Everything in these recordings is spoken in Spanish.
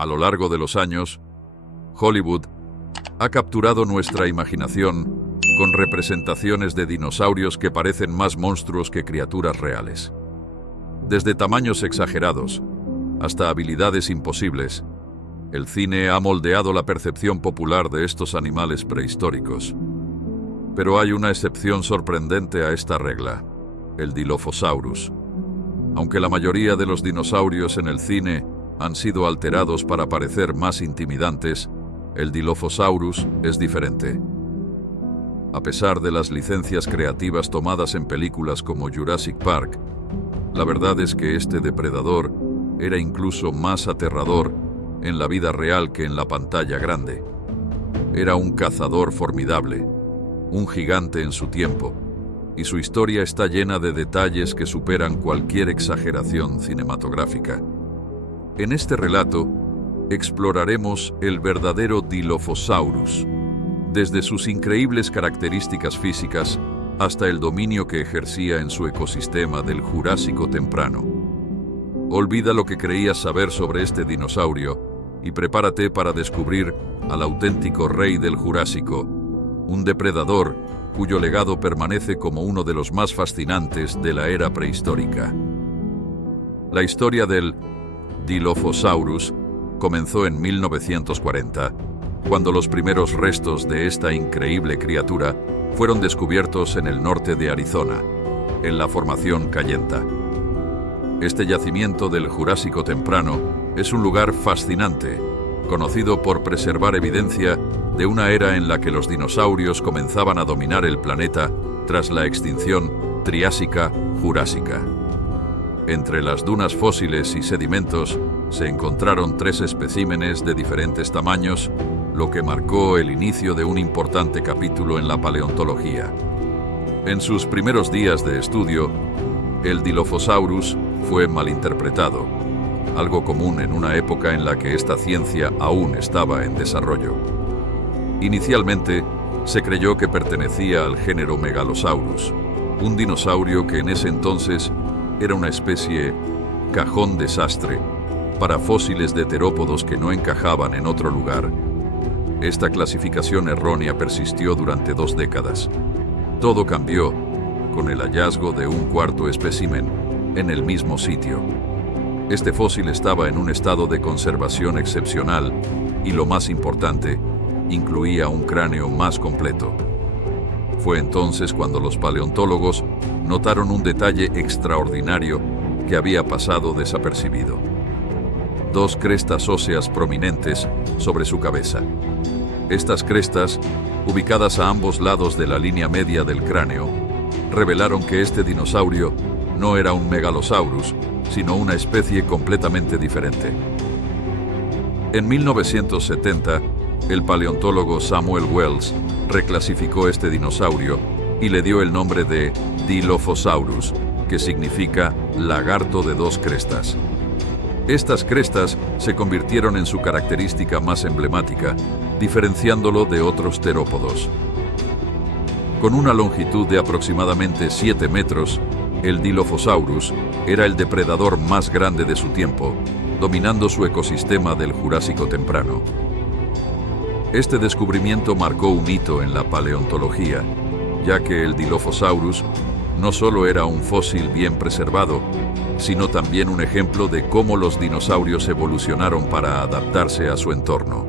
A lo largo de los años, Hollywood ha capturado nuestra imaginación con representaciones de dinosaurios que parecen más monstruos que criaturas reales. Desde tamaños exagerados hasta habilidades imposibles, el cine ha moldeado la percepción popular de estos animales prehistóricos. Pero hay una excepción sorprendente a esta regla: el Dilophosaurus. Aunque la mayoría de los dinosaurios en el cine han sido alterados para parecer más intimidantes, el Dilophosaurus es diferente. A pesar de las licencias creativas tomadas en películas como Jurassic Park, la verdad es que este depredador era incluso más aterrador en la vida real que en la pantalla grande. Era un cazador formidable, un gigante en su tiempo, y su historia está llena de detalles que superan cualquier exageración cinematográfica. En este relato, exploraremos el verdadero Dilophosaurus, desde sus increíbles características físicas hasta el dominio que ejercía en su ecosistema del Jurásico temprano. Olvida lo que creías saber sobre este dinosaurio y prepárate para descubrir al auténtico rey del Jurásico, un depredador cuyo legado permanece como uno de los más fascinantes de la era prehistórica. La historia del Dilophosaurus comenzó en 1940, cuando los primeros restos de esta increíble criatura fueron descubiertos en el norte de Arizona, en la formación Kayenta. Este yacimiento del Jurásico temprano es un lugar fascinante, conocido por preservar evidencia de una era en la que los dinosaurios comenzaban a dominar el planeta tras la extinción Triásica-Jurásica. Entre las dunas fósiles y sedimentos se encontraron 3 especímenes de diferentes tamaños, lo que marcó el inicio de un importante capítulo en la paleontología. En sus primeros días de estudio, el Dilophosaurus fue malinterpretado, algo común en una época en la que esta ciencia aún estaba en desarrollo. Inicialmente, se creyó que pertenecía al género Megalosaurus, un dinosaurio que en ese entonces era una especie cajón desastre para fósiles de terópodos que no encajaban en otro lugar. Esta clasificación errónea persistió durante 2 décadas. Todo cambió con el hallazgo de un cuarto espécimen en el mismo sitio. Este fósil estaba en un estado de conservación excepcional y, lo más importante, incluía un cráneo más completo. Fue entonces cuando los paleontólogos notaron un detalle extraordinario que había pasado desapercibido: 2 crestas óseas prominentes sobre su cabeza. Estas crestas, ubicadas a ambos lados de la línea media del cráneo, revelaron que este dinosaurio no era un Megalosaurus, sino una especie completamente diferente. En 1970, el paleontólogo Samuel Wells reclasificó este dinosaurio y le dio el nombre de Dilophosaurus, que significa lagarto de 2 crestas. Estas crestas se convirtieron en su característica más emblemática, diferenciándolo de otros terópodos. Con una longitud de aproximadamente 7 metros, el Dilophosaurus era el depredador más grande de su tiempo, dominando su ecosistema del Jurásico temprano. Este descubrimiento marcó un hito en la paleontología, ya que el Dilophosaurus no solo era un fósil bien preservado, sino también un ejemplo de cómo los dinosaurios evolucionaron para adaptarse a su entorno.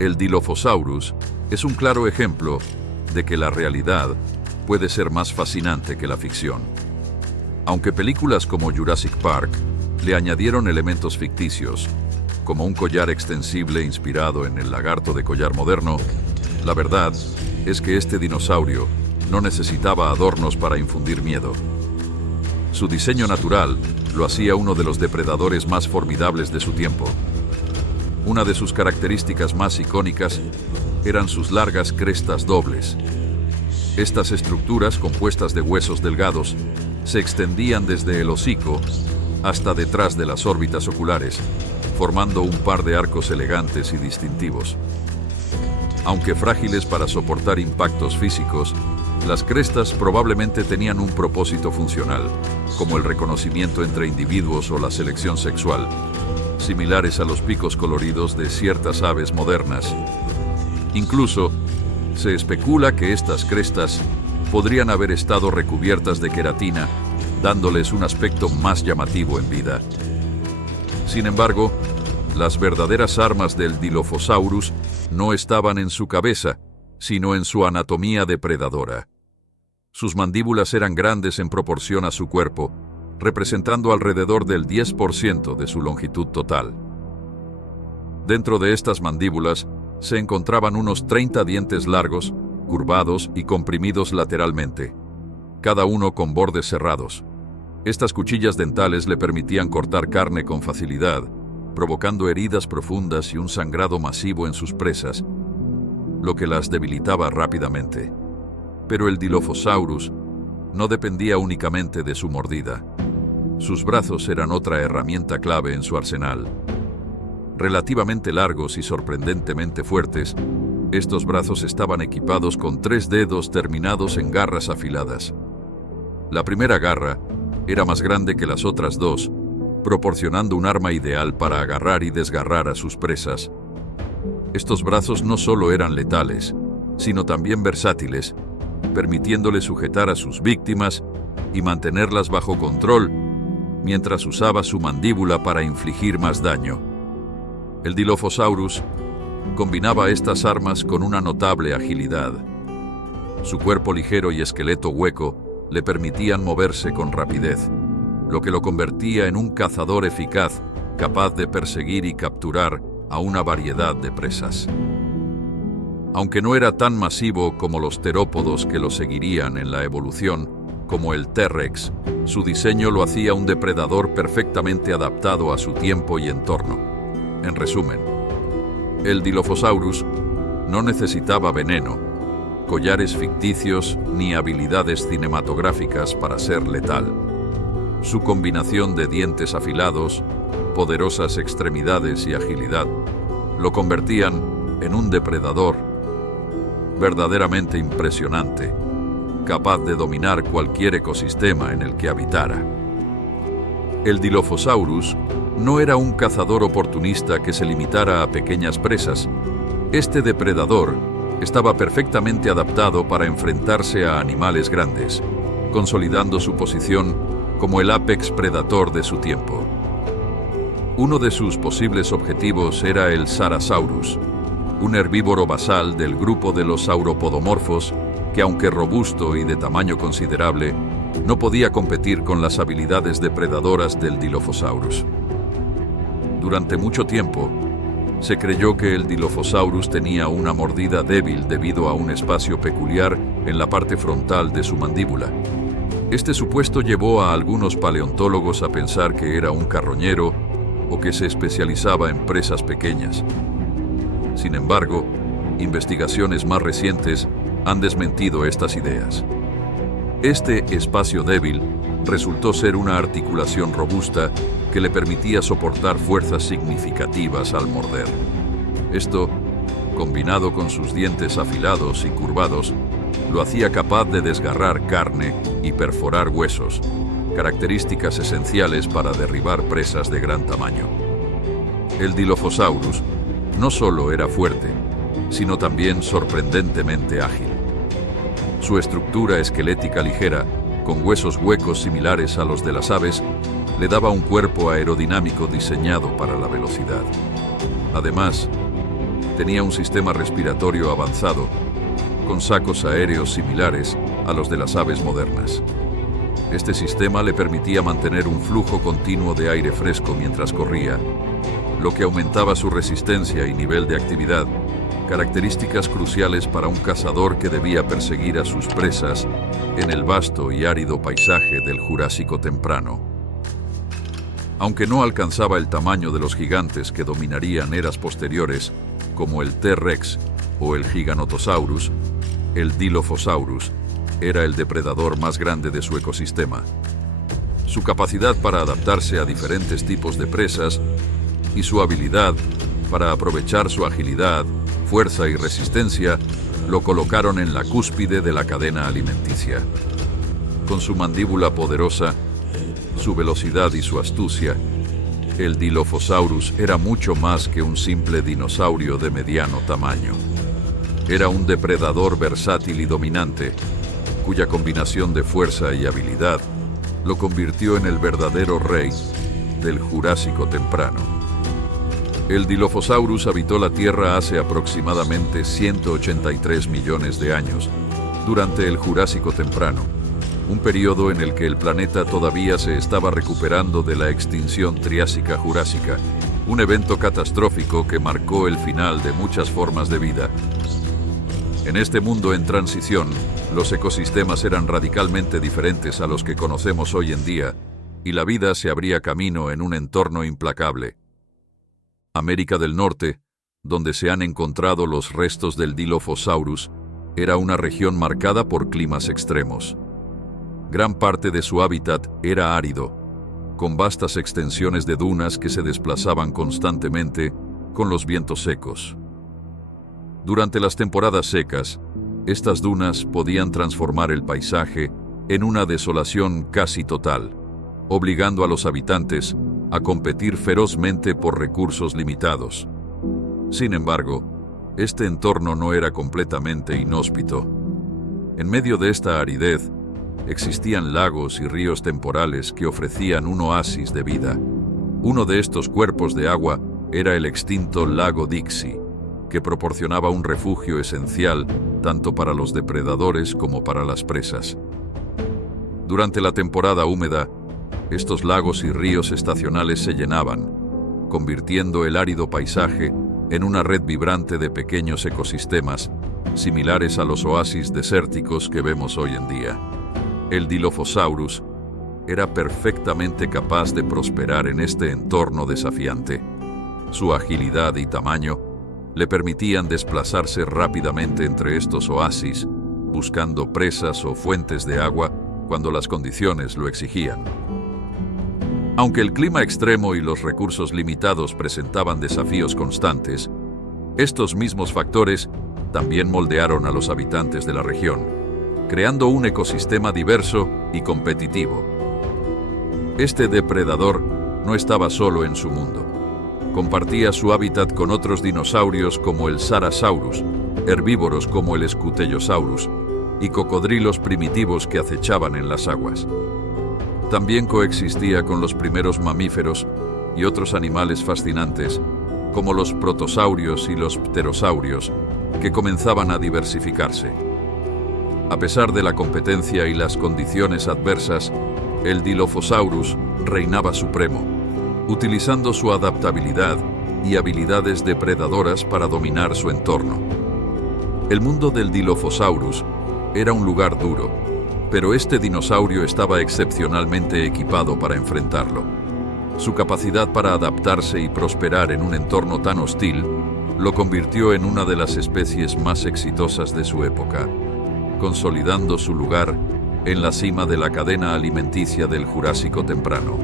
El Dilophosaurus es un claro ejemplo de que la realidad puede ser más fascinante que la ficción. Aunque películas como Jurassic Park le añadieron elementos ficticios, como un collar extensible inspirado en el lagarto de collar moderno, la verdad es que este dinosaurio no necesitaba adornos para infundir miedo. Su diseño natural lo hacía uno de los depredadores más formidables de su tiempo. Una de sus características más icónicas eran sus largas crestas dobles. Estas estructuras, compuestas de huesos delgados, se extendían desde el hocico hasta detrás de las órbitas oculares, formando un par de arcos elegantes y distintivos. Aunque frágiles para soportar impactos físicos, las crestas probablemente tenían un propósito funcional, como el reconocimiento entre individuos o la selección sexual. similares a los picos coloridos de ciertas aves modernas. Incluso, se especula que estas crestas podrían haber estado recubiertas de queratina, dándoles un aspecto más llamativo en vida. Sin embargo, las verdaderas armas del Dilophosaurus no estaban en su cabeza, sino en su anatomía depredadora. Sus mandíbulas eran grandes en proporción a su cuerpo, representando alrededor del 10% de su longitud total. Dentro de estas mandíbulas se encontraban unos 30 dientes largos, curvados y comprimidos lateralmente, cada uno con bordes cerrados. Estas cuchillas dentales le permitían cortar carne con facilidad, provocando heridas profundas y un sangrado masivo en sus presas, lo que las debilitaba rápidamente. Pero el Dilophosaurus no dependía únicamente de su mordida. Sus brazos eran otra herramienta clave en su arsenal. Relativamente largos y sorprendentemente fuertes, estos brazos estaban equipados con 3 dedos terminados en garras afiladas. La primera garra era más grande que las otras 2, proporcionando un arma ideal para agarrar y desgarrar a sus presas. Estos brazos no solo eran letales, sino también versátiles, permitiéndole sujetar a sus víctimas y mantenerlas bajo control, mientras usaba su mandíbula para infligir más daño. El Dilophosaurus combinaba estas armas con una notable agilidad. Su cuerpo ligero y esqueleto hueco le permitían moverse con rapidez, lo que lo convertía en un cazador eficaz, capaz de perseguir y capturar a una variedad de presas. Aunque no era tan masivo como los terópodos que lo seguirían en la evolución, como el T-Rex, su diseño lo hacía un depredador perfectamente adaptado a su tiempo y entorno. En resumen, el Dilophosaurus no necesitaba veneno, collares ficticios ni habilidades cinematográficas para ser letal. Su combinación de dientes afilados, poderosas extremidades y agilidad lo convertían en un depredador verdaderamente impresionante, capaz de dominar cualquier ecosistema en el que habitara. El Dilophosaurus no era un cazador oportunista que se limitara a pequeñas presas. Este depredador estaba perfectamente adaptado para enfrentarse a animales grandes, consolidando su posición como el ápex predator de su tiempo. Uno de sus posibles objetivos era el Sarasaurus, un herbívoro basal del grupo de los sauropodomorfos que, aunque robusto y de tamaño considerable, no podía competir con las habilidades depredadoras del Dilophosaurus. Durante mucho tiempo, se creyó que el Dilophosaurus tenía una mordida débil debido a un espacio peculiar en la parte frontal de su mandíbula. Este supuesto llevó a algunos paleontólogos a pensar que era un carroñero o que se especializaba en presas pequeñas. Sin embargo, investigaciones más recientes han desmentido estas ideas. Este espacio débil resultó ser una articulación robusta que le permitía soportar fuerzas significativas al morder. Esto, combinado con sus dientes afilados y curvados, lo hacía capaz de desgarrar carne y perforar huesos, características esenciales para derribar presas de gran tamaño. El Dilophosaurus no solo era fuerte, sino también sorprendentemente ágil. Su estructura esquelética ligera, con huesos huecos similares a los de las aves, le daba un cuerpo aerodinámico diseñado para la velocidad. Además, tenía un sistema respiratorio avanzado, con sacos aéreos similares a los de las aves modernas. Este sistema le permitía mantener un flujo continuo de aire fresco mientras corría, lo que aumentaba su resistencia y nivel de actividad, características cruciales para un cazador que debía perseguir a sus presas en el vasto y árido paisaje del Jurásico temprano. Aunque no alcanzaba el tamaño de los gigantes que dominarían eras posteriores, como el T-Rex o el Giganotosaurus, el Dilophosaurus era el depredador más grande de su ecosistema. Su capacidad para adaptarse a diferentes tipos de presas y su habilidad para aprovechar su agilidad, fuerza y resistencia lo colocaron en la cúspide de la cadena alimenticia. Con su mandíbula poderosa, su velocidad y su astucia, El Dilophosaurus era mucho más que un simple dinosaurio de mediano tamaño. Era un depredador versátil y dominante, cuya combinación de fuerza y habilidad lo convirtió en el verdadero rey del Jurásico temprano. El Dilophosaurus habitó la Tierra hace aproximadamente 183 millones de años, durante el Jurásico temprano, un periodo en el que el planeta todavía se estaba recuperando de la extinción Triásica-Jurásica, un evento catastrófico que marcó el final de muchas formas de vida. En este mundo en transición, los ecosistemas eran radicalmente diferentes a los que conocemos hoy en día, y la vida se abría camino en un entorno implacable. América del Norte, donde se han encontrado los restos del Dilophosaurus, era una región marcada por climas extremos. Gran parte de su hábitat era árido, con vastas extensiones de dunas que se desplazaban constantemente con los vientos secos. Durante las temporadas secas, estas dunas podían transformar el paisaje en una desolación casi total, obligando a los habitantes a competir ferozmente por recursos limitados. Sin embargo, este entorno no era completamente inhóspito. En medio de esta aridez, existían lagos y ríos temporales que ofrecían un oasis de vida. Uno de estos cuerpos de agua era el extinto lago Dixie, que proporcionaba un refugio esencial tanto para los depredadores como para las presas. Durante la temporada húmeda, estos lagos y ríos estacionales se llenaban, convirtiendo el árido paisaje en una red vibrante de pequeños ecosistemas, similares a los oasis desérticos que vemos hoy en día. El Dilophosaurus era perfectamente capaz de prosperar en este entorno desafiante. Su agilidad y tamaño le permitían desplazarse rápidamente entre estos oasis, buscando presas o fuentes de agua cuando las condiciones lo exigían. Aunque el clima extremo y los recursos limitados presentaban desafíos constantes, estos mismos factores también moldearon a los habitantes de la región, creando un ecosistema diverso y competitivo. Este depredador no estaba solo en su mundo. Compartía su hábitat con otros dinosaurios como el Sarasaurus, herbívoros como el Scutellosaurus y cocodrilos primitivos que acechaban en las aguas. También coexistía con los primeros mamíferos y otros animales fascinantes, como los protosaurios y los pterosaurios, que comenzaban a diversificarse. A pesar de la competencia y las condiciones adversas, el Dilophosaurus reinaba supremo, utilizando su adaptabilidad y habilidades depredadoras para dominar su entorno. El mundo del Dilophosaurus era un lugar duro, pero este dinosaurio estaba excepcionalmente equipado para enfrentarlo. Su capacidad para adaptarse y prosperar en un entorno tan hostil lo convirtió en una de las especies más exitosas de su época, consolidando su lugar en la cima de la cadena alimenticia del Jurásico temprano.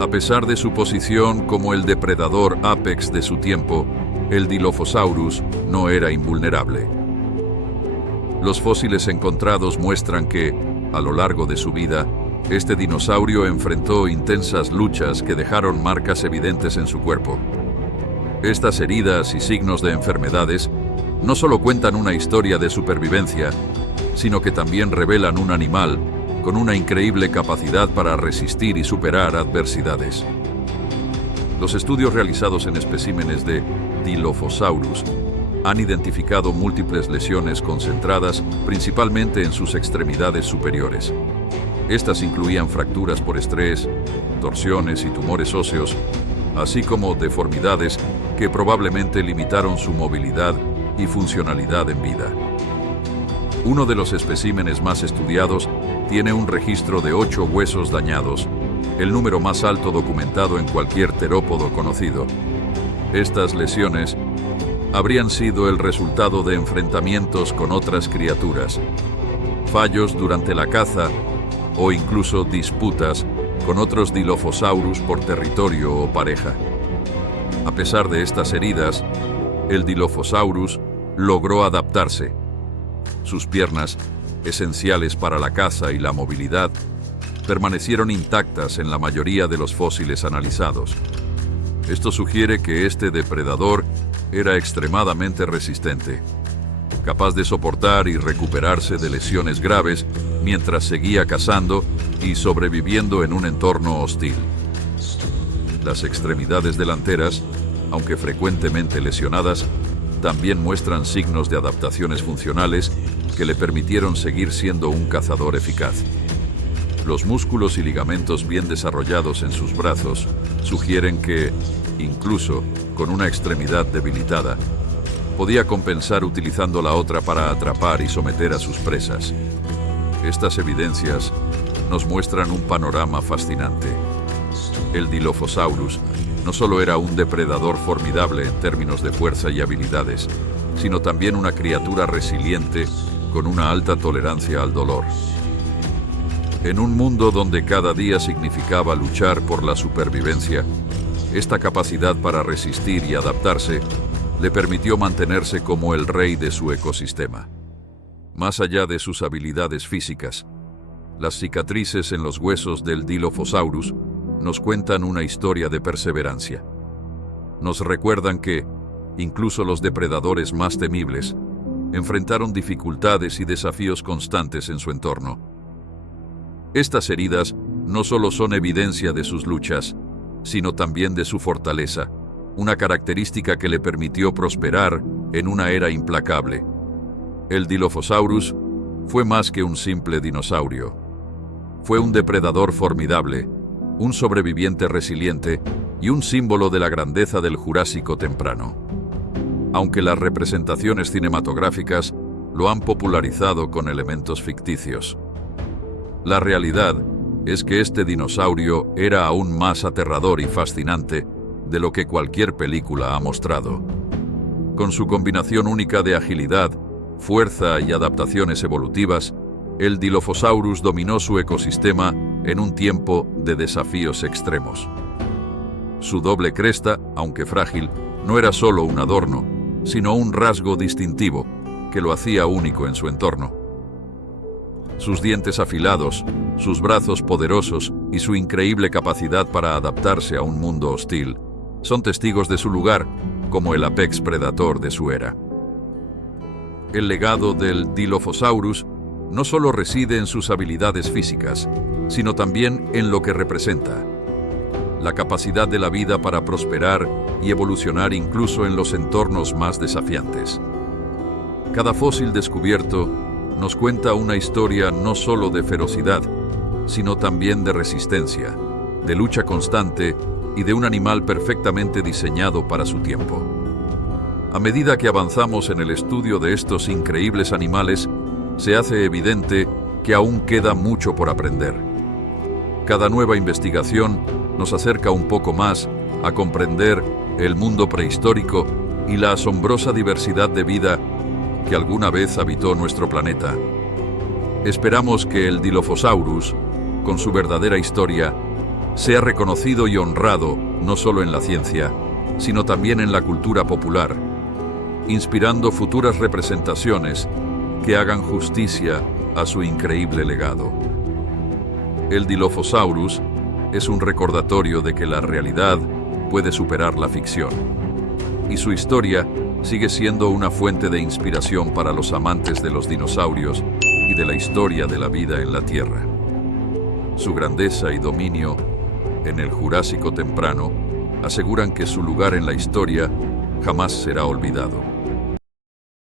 A pesar de su posición como el depredador ápex de su tiempo, el Dilophosaurus no era invulnerable. Los fósiles encontrados muestran que, a lo largo de su vida, este dinosaurio enfrentó intensas luchas que dejaron marcas evidentes en su cuerpo. Estas heridas y signos de enfermedades no solo cuentan una historia de supervivencia, sino que también revelan un animal con una increíble capacidad para resistir y superar adversidades. Los estudios realizados en especímenes de Dilophosaurus han identificado múltiples lesiones concentradas principalmente en sus extremidades superiores. Estas incluían fracturas por estrés, torsiones y tumores óseos, así como deformidades que probablemente limitaron su movilidad y funcionalidad en vida. Uno de los especímenes más estudiados tiene un registro de 8 huesos dañados, el número más alto documentado en cualquier terópodo conocido. Estas lesiones habrían sido el resultado de enfrentamientos con otras criaturas, fallos durante la caza o incluso disputas con otros Dilophosaurus por territorio o pareja. A pesar de estas heridas, el Dilophosaurus logró adaptarse. Sus piernas, esenciales para la caza y la movilidad, permanecieron intactas en la mayoría de los fósiles analizados. Esto sugiere que este depredador era extremadamente resistente, capaz de soportar y recuperarse de lesiones graves mientras seguía cazando y sobreviviendo en un entorno hostil. Las extremidades delanteras, aunque frecuentemente lesionadas, también muestran signos de adaptaciones funcionales que le permitieron seguir siendo un cazador eficaz. Los músculos y ligamentos bien desarrollados en sus brazos sugieren que, incluso con una extremidad debilitada, podía compensar utilizando la otra para atrapar y someter a sus presas. Estas evidencias nos muestran un panorama fascinante. El Dilophosaurus no solo era un depredador formidable en términos de fuerza y habilidades, sino también una criatura resiliente con una alta tolerancia al dolor. En un mundo donde cada día significaba luchar por la supervivencia, esta capacidad para resistir y adaptarse le permitió mantenerse como el rey de su ecosistema. Más allá de sus habilidades físicas, las cicatrices en los huesos del Dilophosaurus nos cuentan una historia de perseverancia. Nos recuerdan que, incluso los depredadores más temibles, enfrentaron dificultades y desafíos constantes en su entorno. Estas heridas no solo son evidencia de sus luchas, sino también de su fortaleza, una característica que le permitió prosperar en una era implacable. El Dilophosaurus fue más que un simple dinosaurio. Fue un depredador formidable, un sobreviviente resiliente y un símbolo de la grandeza del Jurásico temprano. Aunque las representaciones cinematográficas lo han popularizado con elementos ficticios, la realidad es que este dinosaurio era aún más aterrador y fascinante de lo que cualquier película ha mostrado. Con su combinación única de agilidad, fuerza y adaptaciones evolutivas, el Dilophosaurus dominó su ecosistema en un tiempo de desafíos extremos. Su doble cresta, aunque frágil, no era solo un adorno, sino un rasgo distintivo que lo hacía único en su entorno. Sus dientes afilados, sus brazos poderosos y su increíble capacidad para adaptarse a un mundo hostil son testigos de su lugar como el apex predator de su era. El legado del Dilophosaurus no solo reside en sus habilidades físicas, sino también en lo que representa: la capacidad de la vida para prosperar y evolucionar incluso en los entornos más desafiantes. Cada fósil descubierto nos cuenta una historia no solo de ferocidad, sino también de resistencia, de lucha constante y de un animal perfectamente diseñado para su tiempo. A medida que avanzamos en el estudio de estos increíbles animales, se hace evidente que aún queda mucho por aprender. Cada nueva investigación nos acerca un poco más a comprender el mundo prehistórico y la asombrosa diversidad de vida que alguna vez habitó nuestro planeta. Esperamos que el Dilophosaurus, con su verdadera historia, sea reconocido y honrado no solo en la ciencia, sino también en la cultura popular, inspirando futuras representaciones que hagan justicia a su increíble legado. El Dilophosaurus es un recordatorio de que la realidad puede superar la ficción, y su historia sigue siendo una fuente de inspiración para los amantes de los dinosaurios y de la historia de la vida en la Tierra. Su grandeza y dominio en el Jurásico temprano aseguran que su lugar en la historia jamás será olvidado.